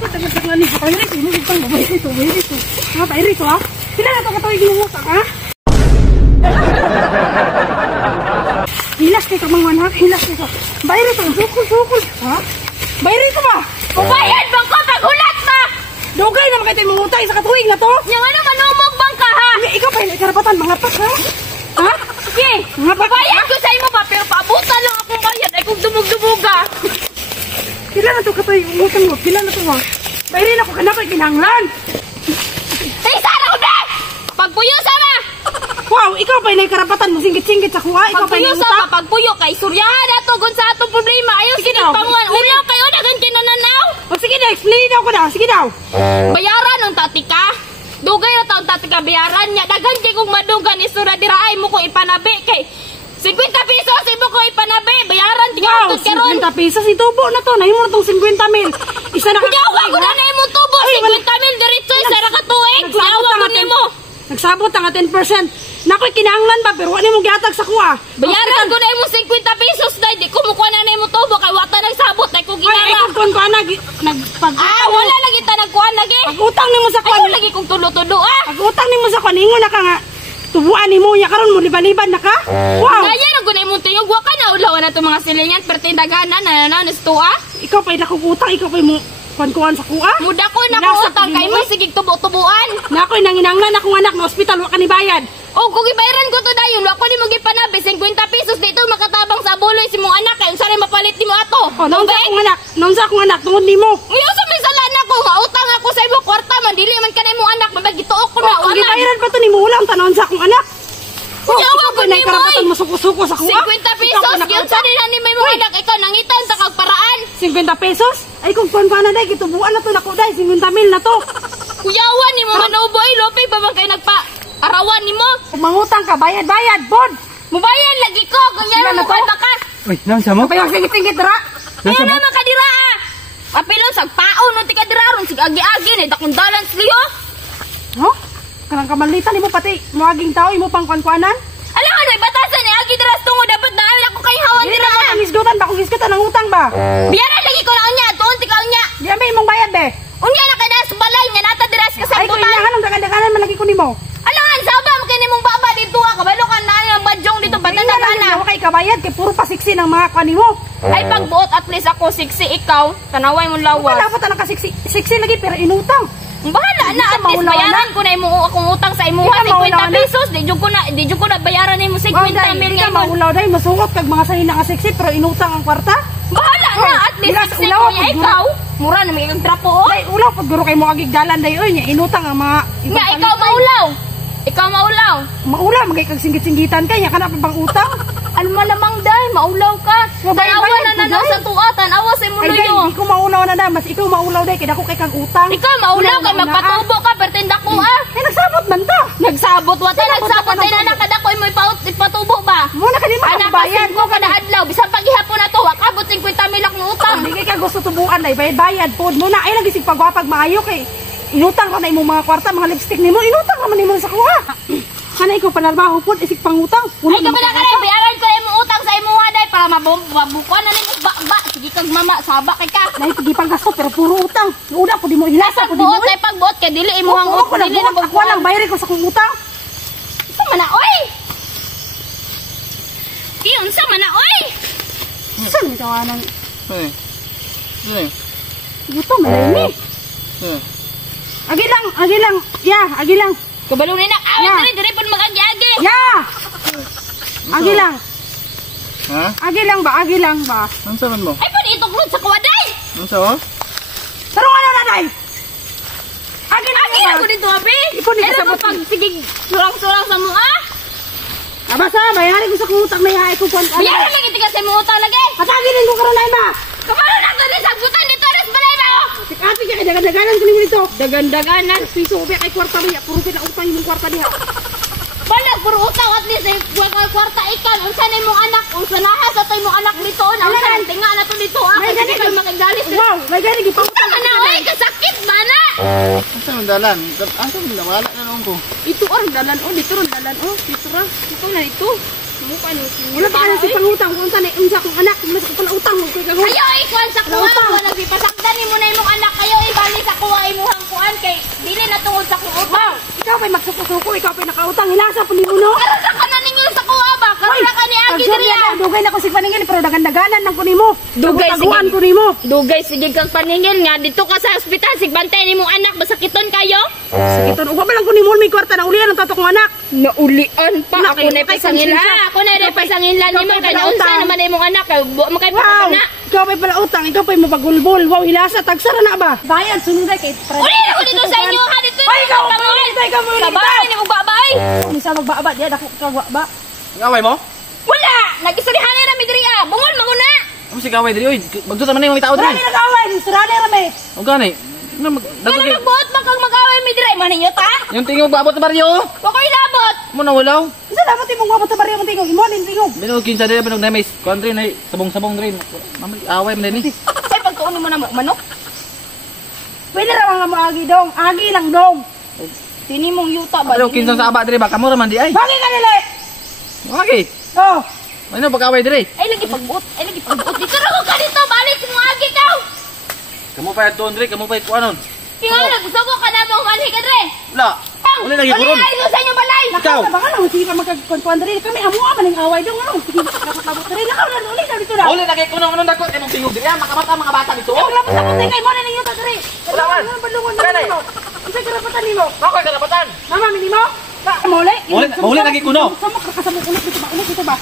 ito taga sa ngani sa pairis, mo utang babay ito, bayad ito. Ha, pairis ha? Pila na to katuig mo utang ha? Hilas kay kamangwan ha, hilas kay ka. Bayad ito, sukul, ha? Bayad ito ba? Ubayad bang ko paghulat ba? Dugay na makita mo utang sa katuig na to. Yang ano manumog bang ka ha? Ikaw pa karapatan mga pat ha? Ha? Sige, ubayad ko sa imo ba pero paabutan lang akong bayad ay kung dumug-dumuga. Pila na to katuig mo utang mo, pila na to ha? Bayad ako kanapay kinahanglan. Ay sana ko na! Pagpuyo sama! Wow, ikaw pa inay karapatan mo singgit-singgit sa kuha. Ikaw pa inay Pagpuyo sama, pagpuyo kay suryahan ato gun sa atong problema. Ayaw sige panguan. Ulaw kayo dagan kinananaw. O sige na, explain daw ko na. Sige daw. Bayaran ng tati ka. Dugay na taong tati ka bayaran niya. Dagan kay kung madugan isura diraay mo ko ipanabi kay 50 pesos imo ko ipanabi. Bayaran Wow, 50 pesos itubo na to. Nahimo na tong 50 mil. Isa na Kuyawa ko na na imong tubo. 50 mil diretso isa ra ka tuig. Kuyawa ko nimo. Nagsabot ang 10%. Nakoy kinahanglan ba pero wala mo gihatag sa kuha. Bayaran ko na imong 50 pesos dai. Di ko mukuha na na imong tubo kay wata nagsabot ay ko Ay, ginala. kung ko nagpag Wala lagi ta nagkuha lagi. Pag-utang nimo sa kuha. Ay lagi kong tulo-tulo ah. Pag-utang nimo sa kuha ningon na ka nga tubuan nimo nya karon mo liban-liban na ka. Wow. Kaya na gunay mo tingog wa ka na ulawan na to mga silingan pertindaganan na nestoa. Ikaw pa nakukutang, ikaw pa mo kuan sa kuha. Muda ko na ko utang kay mo sige tubo-tubuan. Nakoy nanginanglan akong anak na ospital wa ka ni bayad. O kung ibayaran ko to dayon wa ko nimo gipanabi 50 pesos dito makatabang sa buloy si mong anak kay unsa rin mapalit nimo ato. Oh, naon sa akong anak tungod nimo. Uyo sa may sala na ko nga utang ako sa imo kwarta man dili man kanay mong anak mabagituok ko na Kung wala. gibayaran pa to nimo ulang tanon sa akong anak. Kuyawa ko na nimo. karapatan mo suko-suko sa kuha. 50 pesos gyud sa nila ni may mong anak ikaw nangitan sa kagparaan. 50 pesos? Ay kung kuan pa na day kitubuan na to nako day 50 mil na to. Kuyawa nimo manubo ay lopi ba man kay nagpa arawan nimo. Kung mangutang ka bayad bod. Mubayan lagi ko kunya mo kay baka. Uy, nang sama? Bayang singit-singit ra. Kaya naman kadira ah. Apilon sa paon no tika dira ron sig agi-agi ni dakong dalan sliyo. Ho? Kanang kamalitan nimo pati moaging tao imo pang kuan-kuanan. Alam ano batasan ni agi dira tungod dapat dahil ako kay hawan Dili dira. na ko isgutan ba kung isgutan ang utang ba? Biyaran lagi ko na unya tuon tika unya. Di amay imong bayad be. Unya na kada sa balay nga nata dira sa Ay ko kasambutan. inahan dagan-daganan man lagi ko nimo. Alangan sa ba kini mong baba dito ka balo ka na ang badyong dito Patanda patanda na. na kay kabayad kay puro pasiksi ng mga kanimo. Ay pagbuot at least ako siksi ikaw tanaway mo lawas. Wala pa ta siksi lagi pero inutang. Bahala na at least maulaw bayaran ko na imo akong utang sa imuha Di ka maulaw 50 na. pesos di jud ko na bayaran nimo 50 mil Ka ngayon. maulaw day masuot kag mga salina nga siksi pero inutang ang kwarta. Bahala na at least Dila, siksi ulaw ko ako, niya ikaw. Mura na may kang trapo oh. Day ulaw pag guro kay mo agig dalan day oy nya inutang ang mga Nga ikaw maulaw. Ikaw maulaw. maulaw magay kag singgit-singgitan kay nya kana pa bang utang. Ano malamang dai maulaw ka. Tanawa na bayad, na day. sa tuwa tanawa sa imo Ay day luyo. di ko maulaw na mas ikaw maulaw day kay dako kay kag utang. Ikaw maulaw kay magpatubo ka pertinda ko ah. Ay nagsabot man ta. Nagsabot wata Sino nagsabot ba ay na nakada ko imo ipatubo ba? Mo na kanimo Anak bayad ko kada adlaw bisan paghihapon na to wa kabot 50 mil akong utang. Hindi ka gusto tubuan day bayad pod mo na ay lagi sig pagwapag maayo kay inutang ka na imong mga kwarta mga lipstick nimo inutang naman nimo sa kuha. Kana ikaw panarbaho pod isig pangutang. Ay kabila ka rin bayaran ko imong utang sa imong waday para mabukuan na nimo ba sige kag mama saba kay ka. Dahil pagi pang gasto pero puro utang. Una po di mo ilasa po di mo. Pagbuot ay pagbuot kay dili imong ang Ako dili na lang magkuan. bayari ko sa kong utang. Sa mana oy. Ki unsa man na oy? Saan may tawanan? Uy. Uy. Gusto malay ni. Uy. Agi lang. Ya, agi lang. Kabalo ni nak awit Yeah. diri pun mag-agi-agi. Ya. Agi lang. Ha? Agi lang ba? Ang saman mo? Ay pud ituklod sa kawaday. Ang sawa? Tarong ano na day? Agi lang. Agi ako dito abi. Ipon ni Pero kasabot. pag sige surang-surang sa mo ah. Abasa, bayari ko sa kong utang na yahay ko kung ano. Biyaran lagi tiga sa imong utang lagi. Patagilin ko karon na ba? Kabalo na to ni sagutan dito res balay ba? Tikati ka kay dagan-daganan ko nimo dito. Dagan-daganan. Piso ubi kay kwarta niya, puro sila utang yung kwarta niya. Balag puro utang at least kwarta ikan unsa na imong anak unsa naha sa to imong anak dito na unsa Alagan. nang tinga na to dito ah May kasi gani kayo makagalit Wow, may gani gipangutang utang na oy kasakit ba na Ang saman dalan? Ang saman nawala na noon ko. ito or dalan oh dito ron dalan oh dito ra ito na ito mukha ni Wala pa kasi pangutang kung saan unsa kong anak, mas ko pala utang ko kay gago. ayo ikuan sa kuha mo nagpipasakdan nimo na imong anak kayo ibalik pa magsuko-suko, ikaw pa nakautang, hilasa po ni Uno. Karasa ka na ninyo sa kuha ba? Karasa ka ni Agi Pagsurya diriya. na, dugay na ko si paningin, pero dagandaganan ng kunimo. Dugay, Taguan sige. kunimo. Dugay sige kang paningil nga dito ka sa ospital sigbantay nimong anak masakiton kayo. Sige, ton, upa ba lang kunimo, may kwarta na ulian ang tatok ng anak. Naulian pa Nak, ako na kay pasangila. konsensya. Ako na rin pasangila Ikaw nimo pa'y kay palautang. naunsa naman imong anak kay makay Wow! na. Ikaw pa pala utang, ikaw pa mapagulbol. Wow, hilasa, tagsara na ba? Bayan, sunod kay Uli ako dito sa inyo ha dito. Ay, ikaw pa ikaw mo Sabay ni mo babay. Misa magbaba, diya, dako kagwa ba? Gaway mo? Wala, nagisurihan na mi diri ah. Bungol maguna. Ano si gaway diri? Oy, magduta man yung tao Marami diri. nag-away, surali rame. O gani. Kaya nagbuot man kang mag-away mi diri maninyo ta. Yung tingog babot sa baryo. Wa ko'y labot. Mo na walaw. Isa dapat imong wabot sa baryo mong tingog, imo din tingog. Binog kinsa diri binog namis. Country na sabong-sabong diri. Mamay away man ni. Ay pagtuon mo na mo manok. Pwede ra mga maagi dong, agi lang dong. Tini mong yuta ba? Pero kinsa sa aba diri ba kamo ra man di ay. Bagi ka nila. Okay. Oh, Ano pag-away diri? Ay lagi pagbuot. Ay lagi pagbuot. Dito ra ko ka dito balik mo agi ka. Kamu pa doon diri, kamu pa kuanon. Tingala gusto ko ka na mo manhi ka dre. La. Uli lagi kuron. Uli ay sa inyo balay. Ikaw. baka lang sige pa magkakwentuhan diri. Kami amo man ang away dong, ano? Sige, nakakabot diri. Lakaw na uli na dito na. Uli lagi kuno kuno dako kay mong tingog diri. Makabata mga bata dito. Ang labas sa puti kay mo na ninyo ta diri. Wala man. Balungon na Kani? nimo. Unsa karapatan nimo? Ako kay karapatan. Mama minimo? Muli. Muli lagi kuno. Sama ka kasama ulit dito ba? Ulit dito ba?